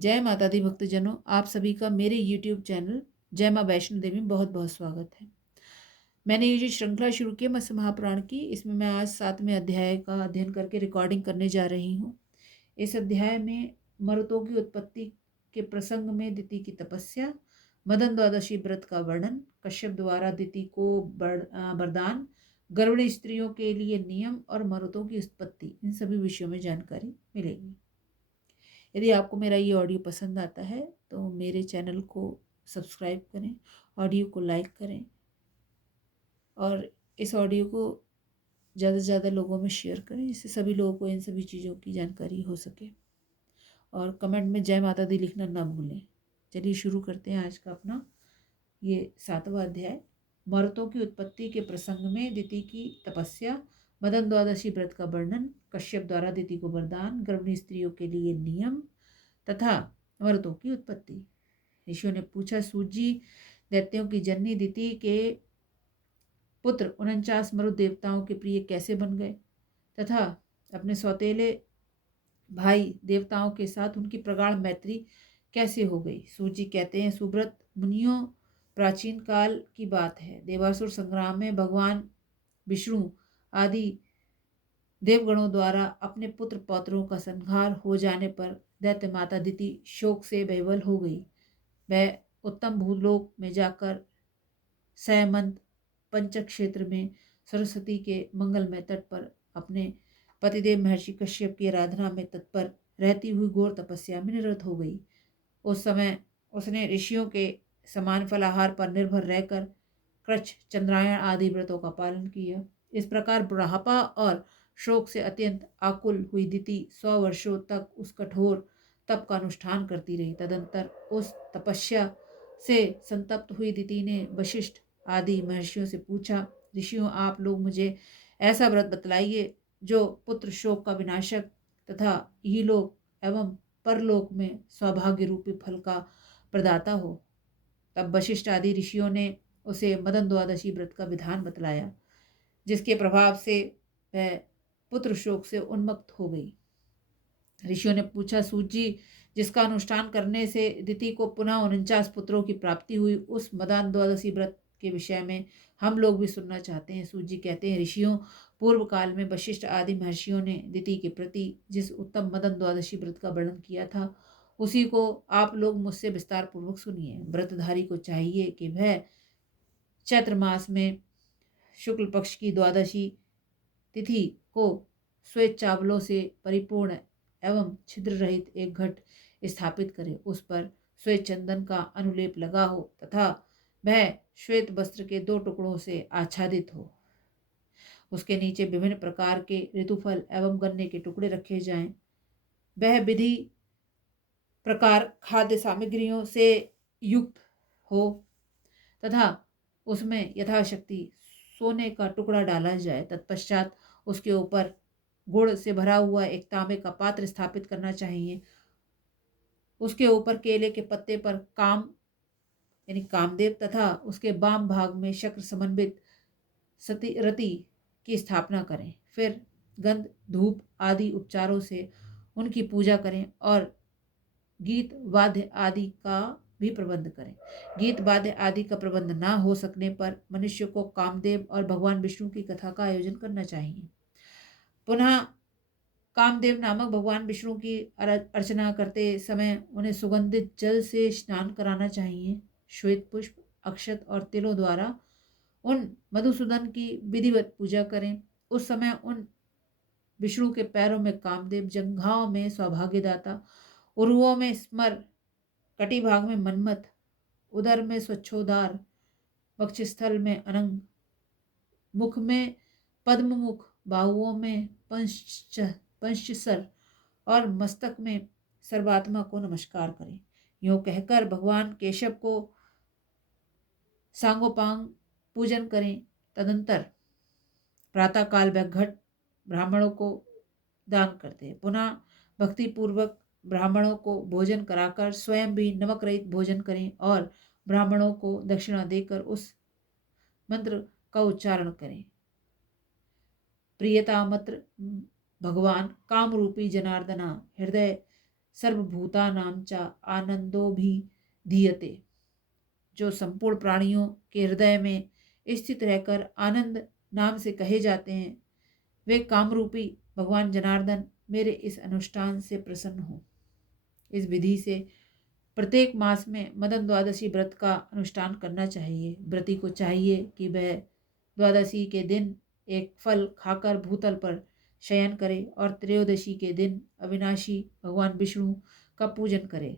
जय माता दी भक्तजनों, आप सभी का मेरे यूट्यूब चैनल जय माँ वैष्णो देवी में बहुत बहुत स्वागत है। मैंने ये जो श्रृंखला शुरू की है मत्स्य महापुराण की, इसमें मैं आज 7वें अध्याय का अध्ययन करके रिकॉर्डिंग करने जा रही हूँ। इस अध्याय में मरुतों की उत्पत्ति के प्रसंग में दिति की तपस्या, मदन द्वादशी व्रत का वर्णन, कश्यप द्वारा दिति को वरदान, गर्भिणी स्त्रियों के लिए नियम और मरुतों की उत्पत्ति, इन सभी विषयों में जानकारी मिलेगी। यदि आपको मेरा ये ऑडियो पसंद आता है तो मेरे चैनल को सब्सक्राइब करें, ऑडियो को लाइक करें और इस ऑडियो को ज़्यादा से ज़्यादा लोगों में शेयर करें, जिससे सभी लोगों को इन सभी चीज़ों की जानकारी हो सके। और कमेंट में जय माता दी लिखना ना भूलें। चलिए शुरू करते हैं आज का अपना ये 7वां अध्याय। मरुतों की उत्पत्ति के प्रसंग में दिति की तपस्या, मदन द्वादशी व्रत का वर्णन, कश्यप द्वारा दिति को वरदान, गर्भिणी स्त्रियों के लिए नियम तथा मरुतों की उत्पत्ति। ऋषियों ने पूछा, सूजी दैत्यों की जननी दिति के पुत्र 49 मरुत देवताओं के प्रिय कैसे बन गए तथा अपने सौतेले भाई देवताओं के साथ उनकी प्रगाढ़ मैत्री कैसे हो गई। सूजी कहते हैं, सुब्रत मुनियों, प्राचीन काल की बात है। देवासुर संग्राम में भगवान विष्णु आदि देवगणों द्वारा अपने पुत्र पौत्रों का संहार हो जाने पर दैत्य माता दिति शोक से विह्वल हो गई। वह उत्तम भूलोक में जाकर सैमंत पंचक क्षेत्र में सरस्वती के मंगलमय तट पर अपने पतिदेव महर्षि कश्यप की आराधना में तत्पर रहती हुई घोर तपस्या में निरत हो गई। उस समय उसने ऋषियों के समान फलाहार पर निर्भर रहकर कृच्छ, चंद्रायण आदि व्रतों का पालन किया। इस प्रकार बुढ़ापा और शोक से अत्यंत आकुल हुई दिति 100 वर्षों तक उस कठोर तप का अनुष्ठान करती रही। तदंतर उस तपस्या से संतप्त हुई दिति ने वशिष्ठ आदि महर्षियों से पूछा, ऋषियों, आप लोग मुझे ऐसा व्रत बतलाइए जो पुत्र शोक का विनाशक तथा इहलोक एवं परलोक में सौभाग्य रूपी फल का प्रदाता हो। तब वशिष्ठ आदि ऋषियों ने उसे मदन द्वादशी व्रत का विधान बतलाया, जिसके प्रभाव से वह पुत्र शोक से उन्मुक्त हो गई। ऋषियों ने पूछा, सूजी, जिसका अनुष्ठान करने से दिति को पुनः 49 पुत्रों की प्राप्ति हुई, उस मदान द्वादशी व्रत के विषय में हम लोग भी सुनना चाहते हैं। सूजी कहते हैं, ऋषियों, पूर्व काल में वशिष्ठ आदि महर्षियों ने दिति के प्रति जिस उत्तम मदन द्वादशी व्रत का वर्णन किया था, उसी को आप लोग मुझसे विस्तार पूर्वक सुनिए। व्रतधारी को चाहिए कि वह चैत्र मास में शुक्ल पक्ष की द्वादशी तिथि को श्वेत चावलों से परिपूर्ण एवं छिद्र रहित एक घट स्थापित करे, उस पर श्वेत चंदन का अनुलेप लगा हो तथा वह श्वेत वस्त्र के 2 टुकड़ों से आच्छादित हो। उसके नीचे विभिन्न प्रकार के ऋतुफल एवं गन्ने के टुकड़े रखे जाएं। वह विधि प्रकार खाद्य सामग्रियों से युक्त हो तथा उसमें यथाशक्ति सोने का टुकड़ा डाला जाए। तत्पश्चात उसके ऊपर गुड़ से भरा हुआ एक तांबे का पात्र स्थापित करना चाहिए। उसके ऊपर केले के पत्ते पर काम यानी कामदेव तथा उसके वाम भाग में शक्र समन्वित सती रति की स्थापना करें। फिर गंध, धूप आदि उपचारों से उनकी पूजा करें और गीत वाद्य आदि का भी प्रबंध करें। गीत वाद्य आदि का प्रबंध ना हो सकने पर मनुष्य को कामदेव और भगवान विष्णु की कथा का आयोजन करना चाहिए। पुनः कामदेव नामक भगवान विष्णु की अर्चना करते समय उन्हें सुगंधित जल से स्नान कराना चाहिए। श्वेत पुष्प, अक्षत और तिलों द्वारा उन मधुसूदन की विधिवत पूजा करें। उस समय उन विष्णु के पैरों में कामदेव, जंघाओं में सौभाग्यदाता, उरुओं में स्मर, कटी भाग में मन्मथ, उदर में स्वच्छोदार, वक्षस्थल में अनंग, मुख में पद्ममुख, बाहुओं में पंचसर और मस्तक में सर्वात्मा को नमस्कार करें। यूं कहकर भगवान केशव को सांगोपांग पूजन करें। तदंतर प्रातःकाल वह घट ब्राह्मणों को दान करते हैं। पुनः भक्ति पूर्वक ब्राह्मणों को भोजन कराकर स्वयं भी नमक रहित भोजन करें और ब्राह्मणों को दक्षिणा देकर उस मंत्र का उच्चारण करें। प्रियतामत्र भगवान कामरूपी जनार्दना, हृदय सर्वभूतानां च आनंदो भी धीयते। जो संपूर्ण प्राणियों के हृदय में स्थित रहकर आनंद नाम से कहे जाते हैं, वे कामरूपी भगवान जनार्दन मेरे इस अनुष्ठान से प्रसन्न हो। इस विधि से प्रत्येक मास में मदन द्वादशी व्रत का अनुष्ठान करना चाहिए। व्रती को चाहिए कि वह द्वादशी के दिन एक फल खाकर भूतल पर शयन करे और त्रयोदशी के दिन अविनाशी भगवान विष्णु का पूजन करे।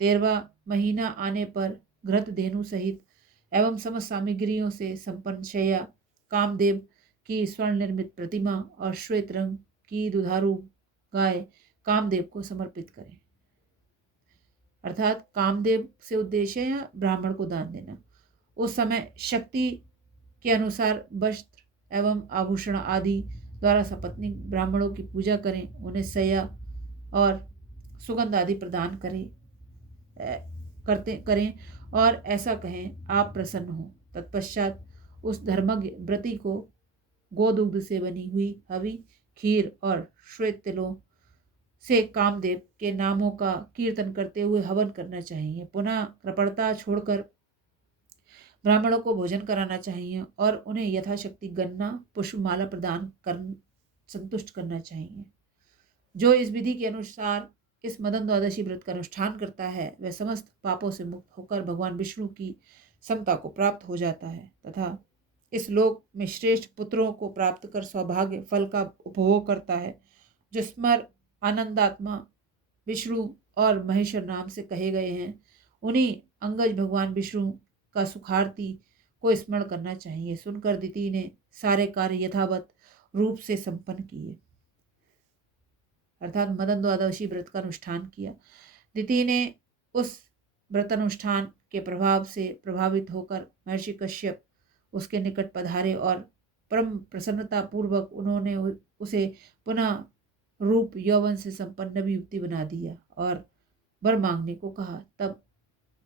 13वां महीना आने पर घृत धेनु सहित एवं समस्त सामग्रियों से संपन्न शैया, कामदेव की स्वर्ण निर्मित प्रतिमा और श्वेत रंग की दुधारू गाय कामदेव को समर्पित करें। अर्थात कामदेव से उद्देश्य है ब्राह्मण को दान देना। उस समय शक्ति के अनुसार वस्त्र एवं आभूषण आदि द्वारा सपत्नीक ब्राह्मणों की पूजा करें, उन्हें सया और सुगंध आदि प्रदान करें और ऐसा कहें, आप प्रसन्न हो। तत्पश्चात उस धर्मज्ञ व्रती को गोदुग्ध से बनी हुई हवि, खीर और श्वेत तिलों से कामदेव के नामों का कीर्तन करते हुए हवन करना चाहिए। पुनः कृपणता छोड़कर ब्राह्मणों को भोजन कराना चाहिए और उन्हें यथाशक्ति गन्ना पुष्पमाला प्रदान कर संतुष्ट करना चाहिए। जो इस विधि के अनुसार इस मदन द्वादशी व्रत का अनुष्ठान करता है, वह समस्त पापों से मुक्त होकर भगवान विष्णु की समता को प्राप्त हो जाता है तथा इस लोक में श्रेष्ठ पुत्रों को प्राप्त कर सौभाग्य फल का उपभोग करता है। जो स्मर आनंदात्मा विष्णु और महेश्वर नाम से कहे गए हैं, उन्हीं अंगज भगवान विष्णु का सुखारती को स्मरण करना चाहिए। सुनकर दिति ने सारे कार्य यथावत रूप से संपन्न किए, अर्थात मदन द्वादशी व्रत का अनुष्ठान किया। दिति ने उस व्रतानुष्ठान के प्रभाव से प्रभावित होकर महर्षि कश्यप उसके निकट पधारे और परम प्रसन्नता पूर्वक उन्होंने उसे पुनः रूप यौवन से संपन्न नवी युक्ति बना दिया और वर मांगने को कहा। तब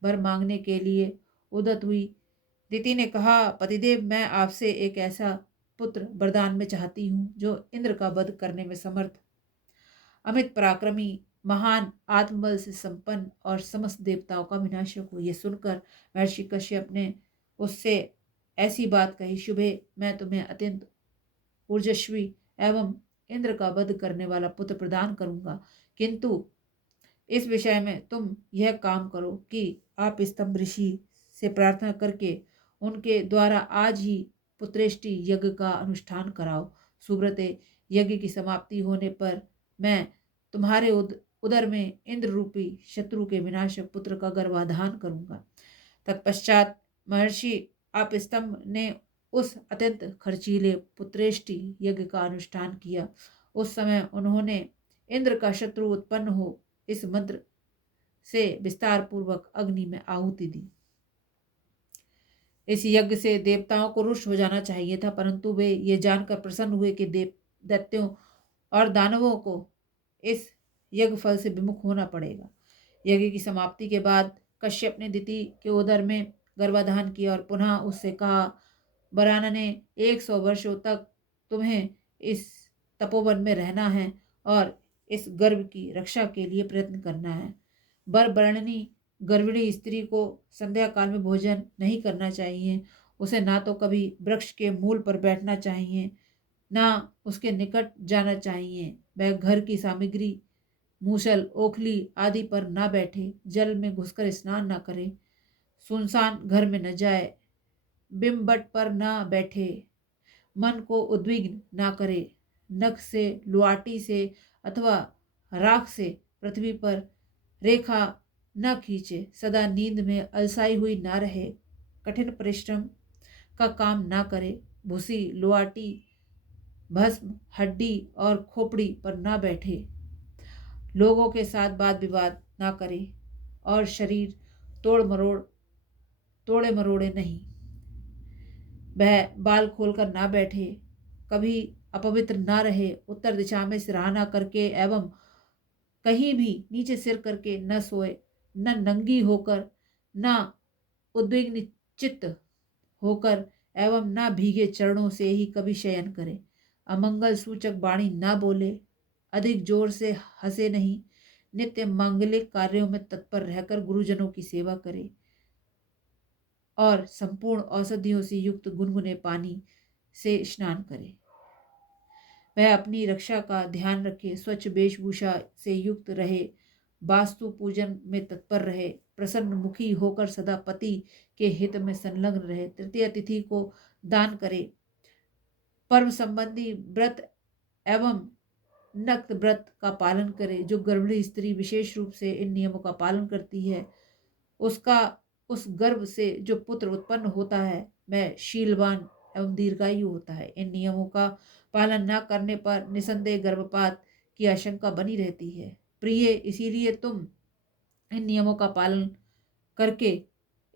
वर मांगने के लिए उद्यत हुई दिति ने कहा, पतिदेव, मैं आपसे एक ऐसा पुत्र वरदान में चाहती हूँ जो इंद्र का वध करने में समर्थ, अमित पराक्रमी, महान आत्मबल से संपन्न और समस्त देवताओं का विनाशक हो। यह सुनकर महर्षि कश्यप ने उससे ऐसी बात कही, शुभे, मैं तुम्हें अत्यंत ऊर्जस्वी एवं इंद्र का वध करने वाला पुत्र प्रदान करूंगा, किंतु इस विषय में तुम यह काम करो कि आप स्तंभ ऋषि से प्रार्थना करके उनके द्वारा आज ही पुत्रेष्टि यज्ञ का अनुष्ठान कराओ। सुब्रते, यज्ञ की समाप्ति होने पर मैं तुम्हारे उदर में इंद्र रूपी शत्रु के विनाशक पुत्र का गर्भाधान करूंगा। तत्पश्चात महर्षि आप स्तंभ ने उस अत्यंत खर्चीले पुत्रेष्टि यज्ञ का अनुष्ठान किया। उस समय उन्होंने इंद्र का शत्रु उत्पन्न हो इस मंत्र से विस्तार पूर्वक अग्नि में आहुति दी। इस यज्ञ से देवताओं को रुष्ट हो जाना चाहिए था, परंतु वे ये जानकर प्रसन्न हुए कि दैत्यों और दानवों को इस यज्ञ फल से विमुख होना पड़ेगा। यज्ञ की समाप्ति के बाद कश्यप ने दिति के उदर में गर्भाधान किया और पुनः उससे कहा, वरानने 100 वर्षों तक तुम्हें इस तपोवन में रहना है और इस गर्भ की रक्षा के लिए प्रयत्न करना है। वर वर्णनी गर्भिणी स्त्री को संध्या काल में भोजन नहीं करना चाहिए। उसे ना तो कभी वृक्ष के मूल पर बैठना चाहिए, ना उसके निकट जाना चाहिए। वह घर की सामग्री, मूसल, ओखली आदि पर ना बैठे, जल में घुसकर स्नान ना करे, सुनसान घर में न जाए, बिम्बट पर ना बैठे, मन को उद्विग्न ना करे, नख से, लुआटी से अथवा राख से पृथ्वी पर रेखा न खींचे, सदा नींद में अलसाई हुई ना रहे, कठिन परिश्रम का काम ना करे, भूसी, लुआटी, भस्म, हड्डी और खोपड़ी पर ना बैठे, लोगों के साथ वाद विवाद ना करे और शरीर तोड़े मरोड़े नहीं। वह बाल खोलकर ना बैठे, कभी अपवित्र ना रहे, उत्तर दिशा में सिरहाना करके एवं कहीं भी नीचे सिर करके न सोए, न नंगी होकर, न उद्विग्न चित्त होकर एवं न भीगे चरणों से ही कभी शयन करे। अमंगल सूचक वाणी ना बोले, अधिक जोर से हंसे नहीं, नित्य मांगलिक कार्यों में तत्पर रहकर गुरुजनों की सेवा करे और संपूर्ण औषधियों से युक्त गुनगुने पानी से स्नान करे। वह अपनी रक्षा का ध्यान रखे, स्वच्छ वेशभूषा से युक्त रहे, वास्तु पूजन में तत्पर रहे, प्रसन्न मुखी होकर सदा पति के हित में संलग्न रहे, तृतीय तिथि को दान करे, पर्व संबंधी व्रत एवं नक्त व्रत का पालन करे। जो गर्भिणी स्त्री विशेष रूप से इन नियमों का पालन करती है, उसका उस गर्भ से जो पुत्र उत्पन्न होता है वह शीलवान एवं दीर्घायु होता है। इन नियमों का पालन न करने पर निसंदेह गर्भपात की आशंका बनी रहती है। प्रिय, इसीलिए तुम इन नियमों का पालन करके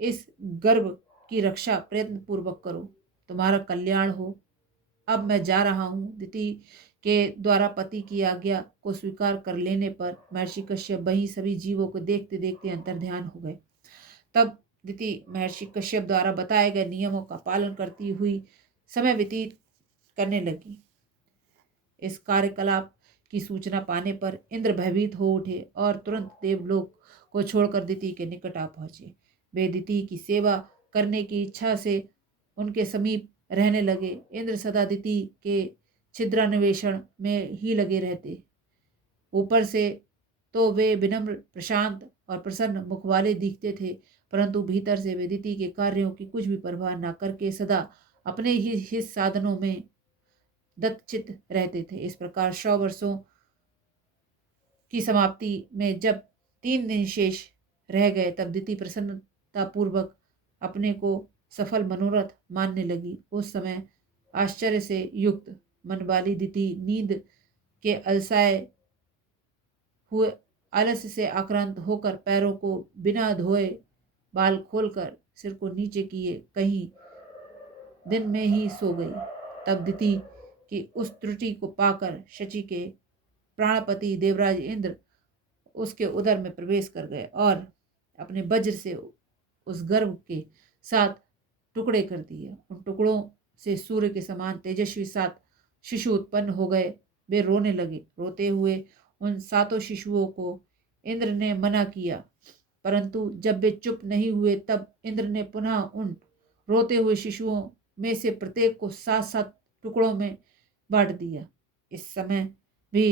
इस गर्भ की रक्षा प्रयत्न पूर्वक करो, तुम्हारा कल्याण हो। अब मैं जा रहा हूँ। दिति के द्वारा पति की आज्ञा को स्वीकार कर लेने पर महर्षि कश्यप वही सभी जीवों को देखते देखते अंतर्ध्यान हो गए। तब दिति महर्षि कश्यप द्वारा बताए गए नियमों का पालन करती हुई समय व्यतीत करने लगी। इस कार्यकलाप की सूचना पाने पर इंद्र भयभीत हो उठे और तुरंत देवलोक को छोड़कर दिति के निकट आ पहुंचे। वे दिति की सेवा करने की इच्छा से उनके समीप रहने लगे। इंद्र सदा दिति के छिद्रान्वेषण में ही लगे रहते। ऊपर से तो वे विनम्र, प्रशांत और प्रसन्न मुख वाले दिखते थे, परंतु भीतर से वे दिति के कार्यों की कुछ भी परवाह न करके सदा अपने ही हित साधनों में दत्तचित रहते थे। इस प्रकार 100 वर्षों की समाप्ति में जब 3 दिन शेष रह गए, तब दिति प्रसन्नतापूर्वक अपने को सफल मनोरथ मानने लगी। उस समय आश्चर्य से युक्त मन वाली दिति नींद के अलसाए हुए आलस्य से आक्रांत होकर पैरों को बिना धोए बाल खोलकर सिर को नीचे किए कहीं दिन में ही सो गई। तब दिति की उस त्रुटि को पाकर शची के प्राणपति देवराज इंद्र उसके उदर में प्रवेश कर गए और अपने वज्र से उस गर्भ के 7 टुकड़े कर दिए। उन टुकड़ों से सूर्य के समान तेजस्वी 7 शिशु उत्पन्न हो गए। वे रोने लगे। रोते हुए उन 7 शिशुओं को इंद्र ने मना किया, परंतु जब वे चुप नहीं हुए तब इंद्र ने पुनः उन रोते हुए शिशुओं में से प्रत्येक को 7-7 टुकड़ों में बांट दिया। इस समय भी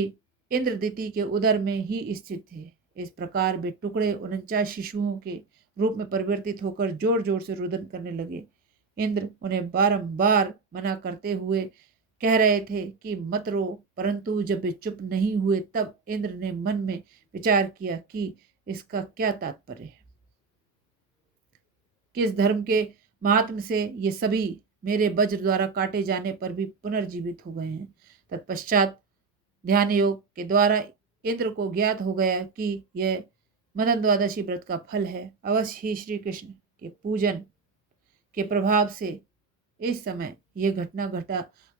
इंद्र दिति के उदर में ही स्थित थे। इस प्रकार वे टुकड़े 49 शिशुओं के रूप में परिवर्तित होकर जोर जोर से रुदन करने लगे। इंद्र उन्हें बारंबार मना करते हुए कह रहे थे कि मत रो, परंतु जब वे चुप नहीं हुए तब इंद्र ने मन में विचार किया कि इसका क्या तात्पर्य है। किस धर्म के महात्म से ये सभी मेरे वज्र द्वारा काटे जाने पर भी पुनर्जीवित हो गए हैं। तत्पश्चात ध्यान योग के द्वारा इंद्र को ज्ञात हो गया कि यह मदन द्वादशी व्रत का फल है। अवश्य ही श्री कृष्ण के पूजन के प्रभाव से इस समय यह घटना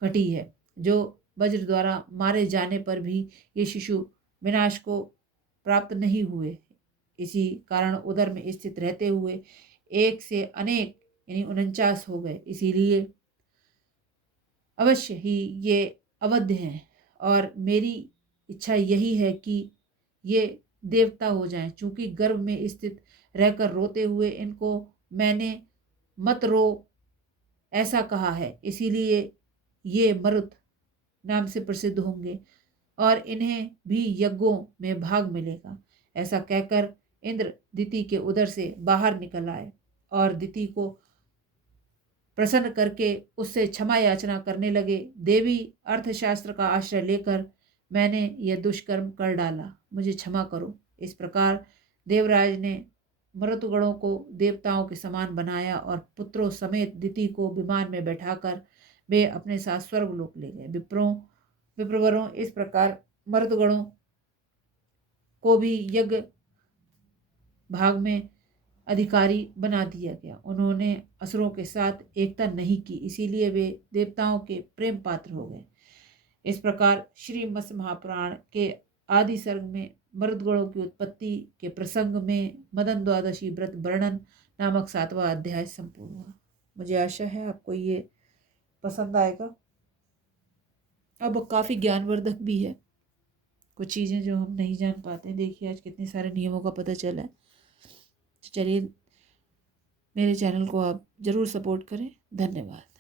घटी है। जो वज्र द्वारा मारे जाने पर भी ये शिशु विनाश को प्राप्त नहीं हुए। इसी कारण उदर में स्थित रहते हुए एक से अनेक यानी 49 हो गए। इसीलिए अवश्य ही ये अवध्य हैं और मेरी इच्छा यही है कि ये देवता हो जाएं। चूंकि गर्भ में स्थित रहकर रोते हुए इनको मैंने मत रो ऐसा कहा है, इसीलिए ये मरुत नाम से प्रसिद्ध होंगे और इन्हें भी यज्ञों में भाग मिलेगा। ऐसा कहकर इंद्र दिति के उदर से बाहर निकल आए और दिति को प्रसन्न करके उससे क्षमा याचना करने लगे। देवी, अर्थशास्त्र का आश्रय लेकर मैंने यह दुष्कर्म कर डाला, मुझे क्षमा करो। इस प्रकार देवराज ने मरुतगणों को देवताओं के समान बनाया और पुत्रों समेत दिति को विमान में बैठाकर वे अपने साथ स्वर्गलोक ले गए। विप्रवरों, इस प्रकार मरुतगणों को भी यज्ञ भाग में अधिकारी बना दिया गया। उन्होंने असुरों के साथ एकता नहीं की, इसीलिए वे देवताओं के प्रेम पात्र हो गए। इस प्रकार श्री मत्स्य महापुराण के आदि सर्ग में मरुदगणों की उत्पत्ति के प्रसंग में मदन द्वादशी व्रत वर्णन नामक 7वां अध्याय संपूर्ण हुआ। मुझे आशा है आपको ये पसंद आएगा। अब काफ़ी ज्ञानवर्धक भी है। कुछ चीज़ें जो हम नहीं जान पाते। देखिए आज कितने सारे नियमों का पता चला है। तो चलिए मेरे चैनल को आप ज़रूर सपोर्ट करें। धन्यवाद।